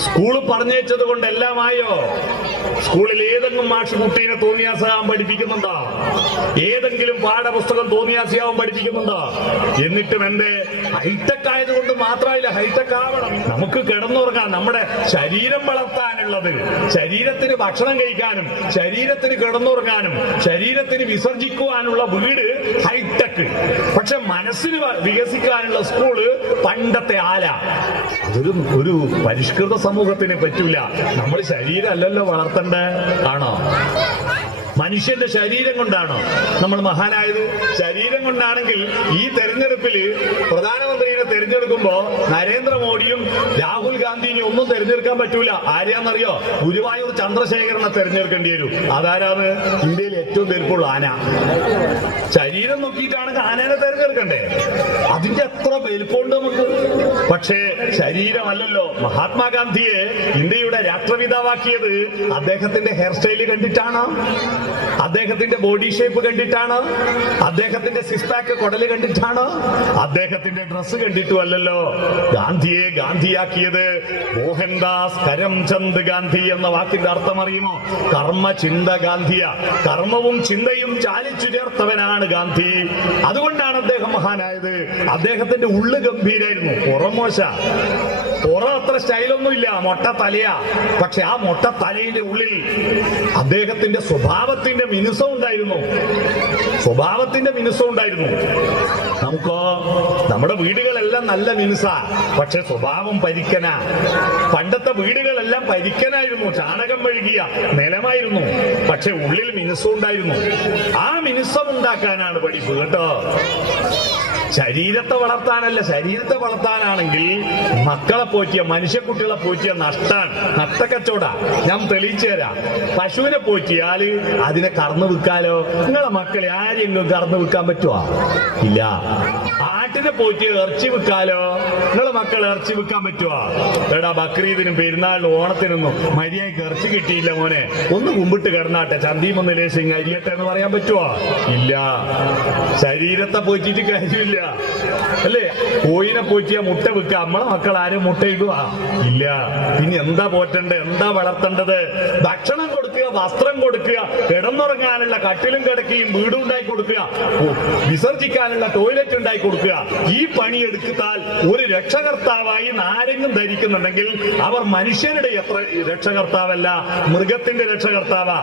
School പറഞ്ഞേച്ചത് കൊണ്ട് എല്ലാമായോ സ്കൂളിൽ ഏതെങ്കിലും മാഷ് കുട്ടീനെ തോന്നിയാസാകാൻ പഠിപ്പിക്കുന്നുണ്ടോ? ഏതെങ്കിലും പാഠപുസ്തകം തോന്നിയാസിയാവാൻ പഠിപ്പിക്കുന്നുണ്ടോ? എന്നിട്ടും എന്റെ ഹൈടെക് ആയതുകൊണ്ട് മാത്രമല്ല ഹൈടെക് ആവണം. നമുക്ക് കിടന്നുറങ്ങാൻ നമ്മുടെ ശരീരം വളർത്താനുള്ളത് ശരീരത്തിന് ഭക്ഷണം കഴിക്കാനും ശരീരത്തിന് കിടന്നുറങ്ങാനും ശരീരത്തിന് വിസർജിക്കുവാനുള്ള വീട് ഹൈടെക് പക്ഷെ മനസ്സിന് വികസിക്കാനുള്ള സ്കൂൾ പണ്ടത്തെ ആല. അതൊരു ഒരു പരിഷ്കൃത സമൂഹത്തിന് പറ്റൂല. നമ്മൾ ശരീരമല്ലല്ലോ വളർത്തണ്ടേ ആണോ? മനുഷ്യന്റെ ശരീരം കൊണ്ടാണോ നമ്മൾ മഹാനായത്? ശരീരം കൊണ്ടാണെങ്കിൽ ഈ തെരഞ്ഞെടുപ്പിൽ പ്രധാനമന്ത്രിയെ തെരഞ്ഞെടുക്കുമ്പോ നരേന്ദ്രമോദിയും രാഹുൽ ഗാന്ധിയും ഒന്നും തെരഞ്ഞെടുക്കാൻ പറ്റൂല. ആരെയാണെന്നറിയോ ഗുരുവായൂർ ചന്ദ്രശേഖരനെ തെരഞ്ഞെടുക്കേണ്ടി വരും. അതാരാണ്? ഇന്ത്യയിൽ ഏറ്റവും പേർക്കുള്ള ആന. ശരീരം നോക്കിയിട്ടാണെങ്കിൽ ആനേനെ തെരഞ്ഞെടുക്കണ്ടേ? അതിന്റെ എത്ര വലിപ്പമുണ്ട് നമുക്ക്? പക്ഷേ ശരീരമല്ലല്ലോ. മഹാത്മാഗാന്ധിയെ ഇന്ത്യയുടെ രാഷ്ട്രപിതാവാക്കിയത് അദ്ദേഹത്തിന്റെ ഹെയർ സ്റ്റൈൽ കണ്ടിട്ടാണ്. അദ്ദേഹത്തിന്റെ ബോഡി ഷേപ്പ് കണ്ടിട്ടാണ്. അദ്ദേഹത്തിന്റെ സിക്സ് പാക്ക് കൊടൽ കണ്ടിട്ടാണ്. അദ്ദേഹത്തിന്റെ ഡ്രസ് കണ്ടിട്ടും അല്ലല്ലോ ഗാന്ധിയെ ഗാന്ധിയാക്കിയത് മോഹൻദാസ് കരംചന്ദ് ഗാന്ധി എന്ന വാക്കിന്റെ അർത്ഥം അറിയുമോ കർമ്മ ചിന്ത ഗാന്ധിയ കർമ്മവും ചിന്തയും ചാലിച്ചു ചേർത്തവനാണ് ഗാന്ധി. അതുകൊണ്ടാണ് അദ്ദേഹം മഹാനായത്. അദ്ദേഹത്തിന്റെ ഉള്ളു ഗംഭീരായിരുന്നു. പുറമോശ പുറം അത്ര സ്റ്റൈലൊന്നുമില്ല മൊട്ട തലയാ. പക്ഷെ ആ മൊട്ട തലയിന്റെ ഉള്ളിൽ അദ്ദേഹത്തിന്റെ സ്വഭാവത്തിന്റെ മിനുസം ഉണ്ടായിരുന്നു. സ്വഭാവത്തിന്റെ മിനുസം ഉണ്ടായിരുന്നു. നമുക്കോ നമ്മുടെ വീടുകളെല്ലാം നല്ല മിനുസ. പക്ഷെ സ്വഭാവം പരിക്കന. പണ്ടത്തെ വീടുകളെല്ലാം പരിക്കനായിരുന്നു. ചാണകം മെഴുകിയ നിലമായിരുന്നു. പക്ഷെ ഉള്ളിൽ മിനുസം ഉണ്ടായിരുന്നു. ആ മിനുസം ഉണ്ടാക്കാനാണ് പഠിപ്പ് കേട്ടോ. ശരീരത്തെ വളർത്താനല്ല ശരീരത്തെ വളർത്താനാണെങ്കിൽ മക്കളെ പോറ്റിയ മനുഷ്യക്കുട്ടികളെ പോറ്റിയ നഷ്ടാണ്. നഷ്ടക്കച്ചവട. ഞാൻ തെളിയിച്ചു തരാം. പശുവിനെ പോറ്റിയാൽ അതിനെ കറന്നു വിൽക്കാലോ? നിങ്ങളെ മക്കളെ ആരെങ്കിലും കറന്നു വിൽക്കാൻ പറ്റുമോ ഇല്ല. ആട്ടിനെ പോറ്റി ഇറച്ചി വിൽക്കാലോ? നിങ്ങളെ മക്കൾ ഇറച്ചി വിൽക്കാൻ പറ്റുമോ എടാ ബക്രീദിനും പെരുന്നാളിനും ഓണത്തിനൊന്നും മര്യാദയ്ക്ക് ഇറച്ചി കിട്ടിയില്ല മോനെ. ഒന്ന് കുമ്പിട്ട് കിടന്നാട്ടെ. ചന്തിമൊന്ന് നിലേശിങ് അരിയട്ടെ എന്ന് പറയാൻ പറ്റുമോ ഇല്ല. ശരീരത്തെ പോറ്റിട്ട് കാര്യമില്ല. അല്ലേ? കോയിനെ പോറ്റിയ മുട്ട വിൽക്കുക. നമ്മളെ മക്കൾ ആരും മുട്ട ഇല്ല. ഇനി എന്താ പോറ്റേണ്ടത് എന്താ വളർത്തേണ്ടത്? ഭക്ഷണം കൊടുക്കുക വസ്ത്രം കൊടുക്കുക കിടന്നുറങ്ങാനുള്ള കട്ടിലും കിടക്കുകയും വീടും ഉണ്ടാക്കി കൊടുക്കുക വിസർജിക്കാനുള്ള ടോയ്ലറ്റ് ഉണ്ടായി കൊടുക്കുക. ഈ പണി എടുത്താൽ ഒരു രക്ഷകർത്താവായി ആരെങ്കിലും ധരിക്കുന്നുണ്ടെങ്കിൽ അവർ മനുഷ്യരുടെ എത്ര രക്ഷകർത്താവല്ല മൃഗത്തിന്റെ രക്ഷകർത്താവാ.